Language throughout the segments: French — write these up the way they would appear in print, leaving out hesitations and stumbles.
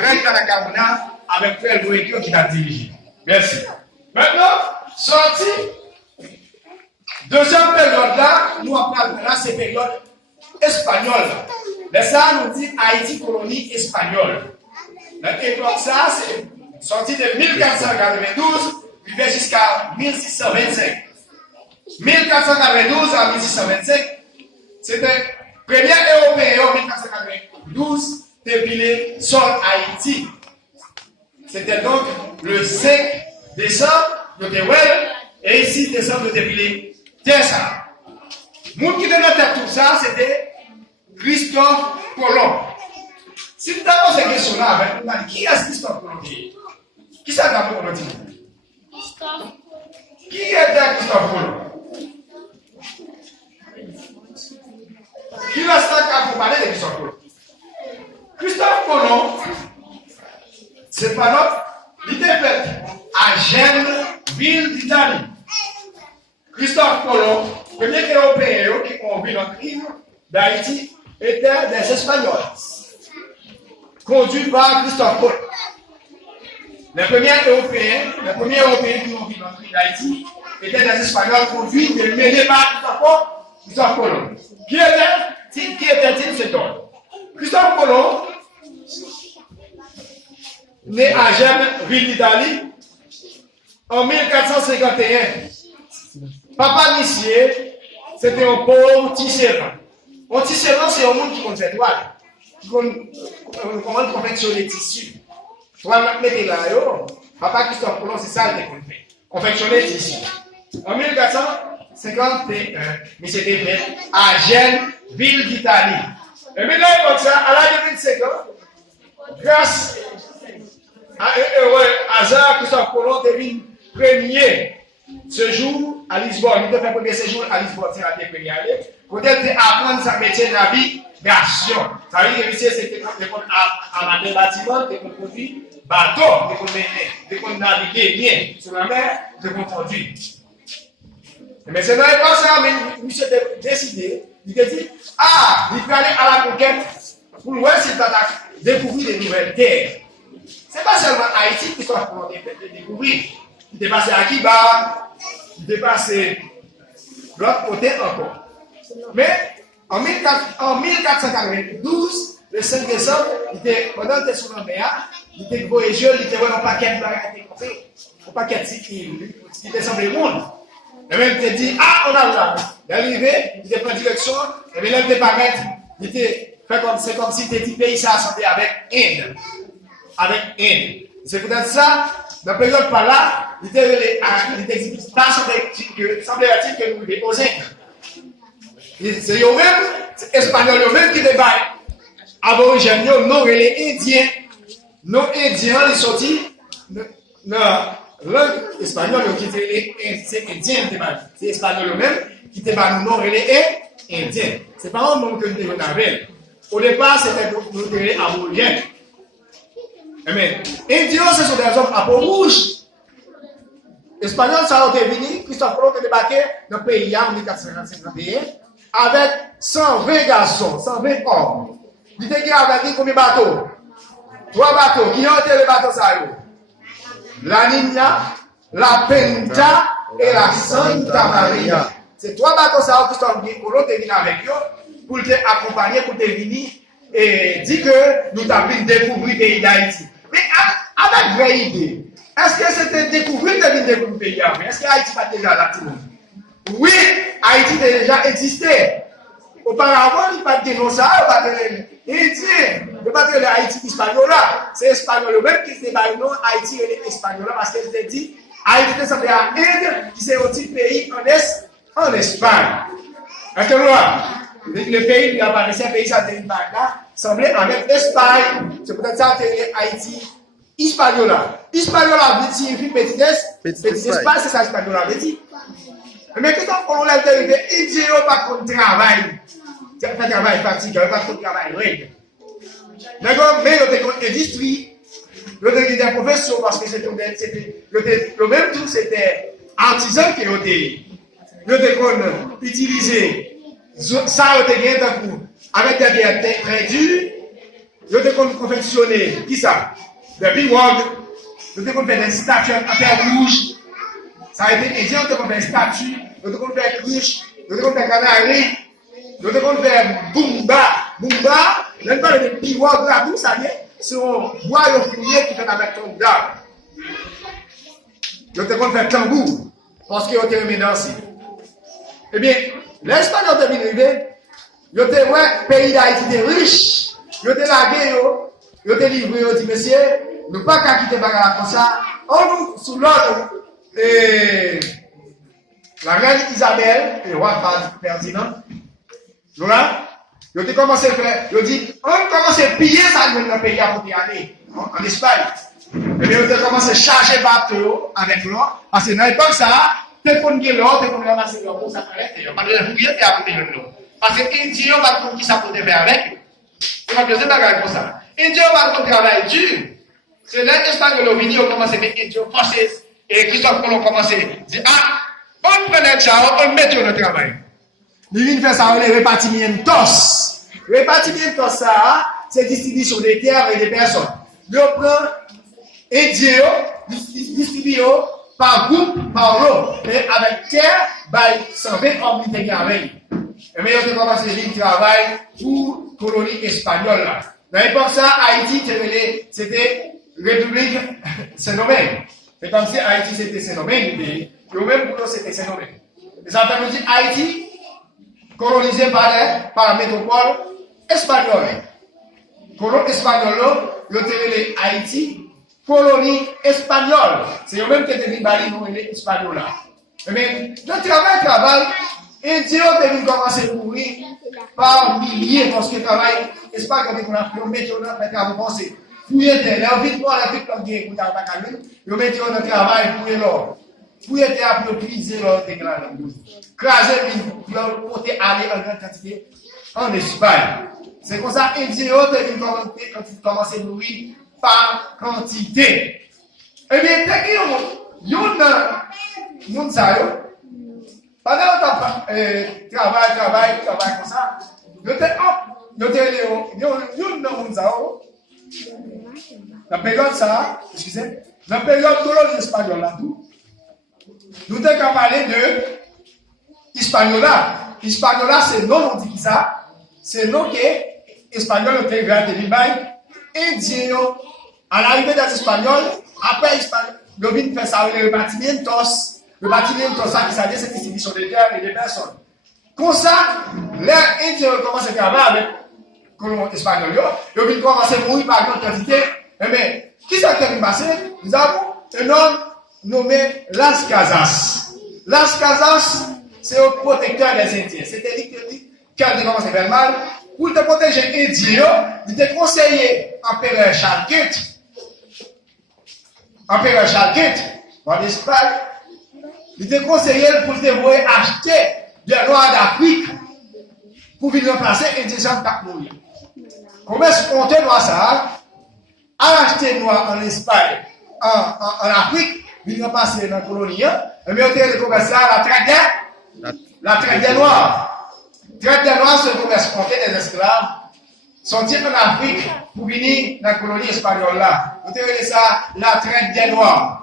règne dans la Cameroun avec Frère Loïkio qui t'a dirigé. Merci. Maintenant, sorti, deuxième période là, nous appelons là, c'est période espagnole. Mais ça nous dit Haïti colonie espagnole. Et donc ça, c'est sorti de 1492 jusqu'à 1625. 1492 à 1625, c'était le premier Européen en 1492 dépilé sur Haïti. C'était donc le 5 décembre de Tewel et 6 décembre de dépilé Tessa. Le monde qui était dans tête tout ça, c'était Christophe Colomb. Si nous avons cette question-là avec nous, qui est Christophe Colomb? Qui ça t'a pour nous dire? Qui était Christophe Colomb? Qui reste là pour parler de Christophe Colomb? Christophe Colomb, c'est pas notre, il était fait à Gênes, ville d'Italie. Christophe Colomb, premier Européen qui ont vu notre île d'Haïti, était des Espagnols, conduits par Christophe Colomb. Les premiers Européens qui ont vu notre île d'Haïti étaient des Espagnols conduits et menés par Christophe Colomb. Qui était-il cet homme? Christophe Colomb, né à Gênes, ville d'Italie, en 1451. Papa Missier, c'était un pauvre tisserand. Un tisserand, c'est un monde qui compte faire toile. Comment confectionner tissu. Toile, mettez là, papa Christophe Colomb, c'est ça qu'il compte faire. Confectionner tissu. En 1451, mais c'était fait à Gênes, ville d'Italie. Et maintenant, comme ça, à l'âge de 25 ans, grâce à un heureux hasard, Christophe Colomb devine premier séjour à Lisbonne. Il a fait un premier séjour à Lisbonne, c'est la première année. Peut-être apprendre sa métier de navigation. Ça veut dire que c'était amateur bâtiment, de conduire bateau, de naviguer bien sur la mer, de conduire. Mais c'est dans les pas ça, mais monsieur a décidé, il a dit, il faut aller à la conquête pour voir s'il va découvrir des nouvelles terres. Ce n'est pas seulement Haïti qui soit pour découvrir. Il est passé à Kiba, il est passé de l'autre côté encore. Mais en 1492, le 5 décembre, pendant qu'il était sur la mer, il était voyageur, il était dans un paquet de bagages, un paquet de sites, il descendait le monde. Et même il te dit, on a là. Il est arrivé, il était en direction, et bien là, il était paraître, il était fait comme c'est comme si le petit pays s'assemblait avec Inde. Avec Inde. C'est peut-être ça, dans la période par là, il était pas semblait-il que nous vivions aux Indes. C'est eux-mêmes, c'est Espagnols eux-mêmes qui débattent. Aborigènes, nous, les Indiens. Nos Indiens, ils sont dit, non. Langue espagnole qui était indien, c'est espagnol même qui était nous non les indiens. C'est pas un nom que nous avons. Au départ, c'était nous les aborigènes. Mais indiens, ce sont des hommes à peau rouge. Espagnols, ça a été venu, Christophe Colomb est débarqué dans le pays en 1451 avec 120 garçons, 120 hommes. Il était avec combien de bateaux? 3 bateaux. Qui ont été les bateaux ça? La Nina, la Penta et la Santa Maria. C'est 3 bateaux ça qui sont venus pour l'autre venir avec eux, pour t'accompagner, pour te venir et dire que nous t'avons découvert le pays d'Haïti. Mais avec vraie idée, est-ce que c'était découvrir le pays d'Haïti? Est-ce que Haïti pas déjà là tout le monde? Oui, Haïti déjà existait. Auparavant, il n'y a pas de dénoncer, il n'y a pas de Haïti. Il n'y a pas de Haïti espagnol. C'est espagnol même qui se débat non Haïti et espagnol parce qu'elle te dit Haïti est semblé à Inde, qui c'est un petit pays en Espagne. Est-ce que le pays qui apparaissait, un pays ça de là, semblait avec Espagne. C'est peut-être ça que Haïti espagnol. Espagnol signifie petit espace, c'est ça espagnol veut dire. Mais quand on l'a dit, il dit pas qu'on travaille. C'est un travail fatigant, pas qu'on travail règle. D'accord, mais il y a une industrie, il y a des professions parce que c'était le même tout, c'était artisan qui ont été utilisé. Ça a été bien d'un coup, avec des biens très durs, Ils ont confectionné, qui ça? Des pirogues, ils ont fait des statues en terre rouge. Ça a été indien, ils ont fait des statues, ils ont fait cruches, ils ont fait canaries, ils ont fait boumba. Boumba, ils ont fait des pirogues là, tout ça, c'est un bois fouillé qui fait avec ton d'arbre. Ils ont fait tambour, parce qu'ils ont été remis danser. Eh bien, l'Espagne ont été arrivés, ils ont été, ouais, pays d'Haïti était riche. Ils ont été lagués, ils ont été livrés, ils ont dit, monsieur, nous ne pouvons pas quitter Bagala comme ça. On nous, sous l'ordre, la reine Isabelle, et le roi Ferdinand, nous là, ils ont commencé à faire, ils ont dit, on commence à piller ça dans le pays à côté aller, en Espagne. Et bien, ils ont commencé à charger bateau avec l'or, parce que dans l'époque, ça, tel qu'on dit l'or, tel qu'on ramasse l'or, ça s'arrête, il n'y a pas de fouiller et à côté de l'or. Parce que les Indiens, on va comprendre qui ça peut faire avec. On va poser bagarre comme ça. Indien va faire un travail dur. C'est là que l'Espagnol venu, on commence à mettre Indien forcé. Et Christophe Colomb commence à dire, ah, on prend ça, on met dans le travail. Ils viennent faire ça, les repartimientos. Repartimientos, ça, c'est distribution des terres et des personnes. Ils prennent Indien, distribuent par groupe, par lot. Et avec terre, ils s'en vont en unité avec. Et bien, ils ont commencé à faire un travail pour la colonie espagnole. Dans l'époque, ça, Haïti, c'était République Saint-Domingue. C'est comme si Haïti, c'était Saint-Domingue, et même pour nous, c'était Saint-Domingue. Et ça veut dire Haïti, colonisé par la métropole espagnole. Colonie espagnole, ils ont appelé Haïti, colonie espagnole. C'est eux-mêmes qui étaient venus nous les Espagnols. Mais, le travail, Indien ont commencé à mourir par milliers parce que le travail, Espagne, quand on a fait un métier, on a fait un pensée. Fouiller terre, là, vite pour la vite comme Dieu, pour la bagarre, le métier, on a travaillé, fouiller l'or. Fouiller terre pour puiser l'or, c'est grand. Craser, pour porter aller en grande quantité en Espagne. C'est comme ça, Indien ont commencé à mourir par quantité. Eh bien, t'es qui, yon ça, pendant que travail comme ça, la période ça, excusez, la période colonie espagnole là tout, nous avons parlé de Hispaniola. Hispaniola, c'est non, on dit ça, c'est non que Espagnol était gardé l'Ibaï, Indien, à l'arrivée des Espagnols, après Espagnol, le vin fait ça, le bâtimientos. Le bâtiment, tout ça, qui s'appelle cette distribution des terres et des personnes. Comme ça, les Indiens ont commencé à travailler avec les colons espagnols. Ils ont commencé à mourir par grande quantité. Mais, qui s'est passé? Nous avons un homme nommé Las Casas. Las Casas, c'est un protecteur des Indiens. C'est-à-dire qu'il a commencé à faire mal. Pour te protéger les Indiens, il t'a conseillé Empereur Charles V. Empereur Charles V, en Espagne. Il te conseillé pour te voir acheter des noirs d'Afrique pour venir remplacer les Indiens qui mourir. Comment est-ce qu'on te doit ça? Acheter des noirs en Espagne, en Afrique, venir remplacer dans la colonie, et bien on te découvert ça, la traite des noirs. La traite des noirs, c'est le commerce compté des esclaves, sortis en Afrique pour venir dans la colonie espagnole là. On te dit ça, la traite des noirs.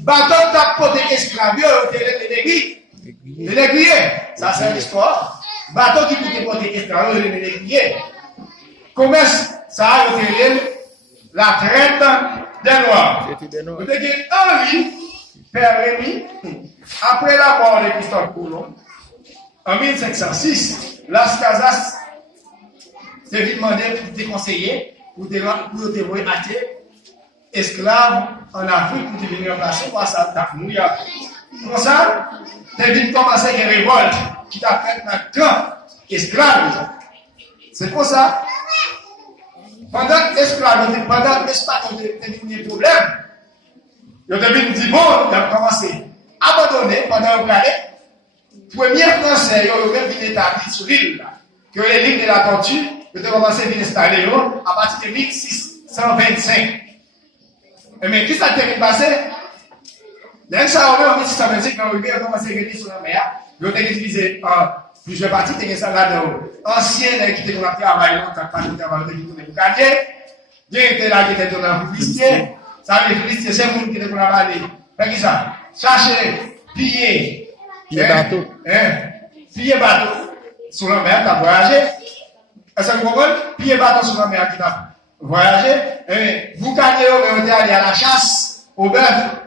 Bateau t'a porté esclavieux, les négriers. Ça, c'est l'histoire. Bateau qui peut porter esclavieux, les négriers. Commerce, ça a été la traite des Noirs. Vous avez Henri, Père Rémy, après la mort de Christophe Colomb, en 1506, Las Casas s'est demandé pour te conseiller, pour te voir acheter esclaves en Afrique pour te venir remplacer pour ça, t'as mouillé. Comme ça, tu as commencé une révolte qui t'a fait un camp esclave. C'est pour ça, pendant l'esclave, pendant l'espace, tu as eu des problèmes. Tu as dit, bon, tu as commencé à abandonner pendant une année. Premier Français, ils ont même établi sur l'île, que les lignes de la tortue, ils ont commencé à installer à partir de 1625. Mais qu'est-ce qui s'est passé? Dans ça, en 1625, quand on a commencé à gagner sur la mer, ils ont divisé en plusieurs parties, ils ont ça là-dedans. Anciens qui étaient travaillé, qui ont travaillé, qui ont gagné, Il était là qui était dans le Philistien. Ça veut dire Philistien, c'est le monde qui était pour la vallée. Fait que ça, chercher, piller. Piller bateau. Piller bateau. Sur la mer, t'as voyagé. Est-ce que vous comprenez? Piller bateau sur la mer qui t'a voyagé. Vous gagnez, on est allé à la chasse, au bœuf,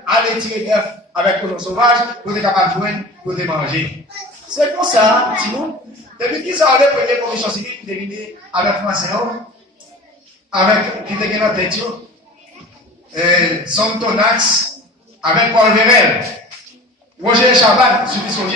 aller tirer bœuf avec le sauvage, pour être capable de jouer, pour te manger. C'est comme ça, petit monde. Depuis qu'ils ont les premières commissions civiles qui étaient avec Français, avec qui étaient dans la tête, Son Tonax, avec Paul Verel, Roger Chaban, suivi son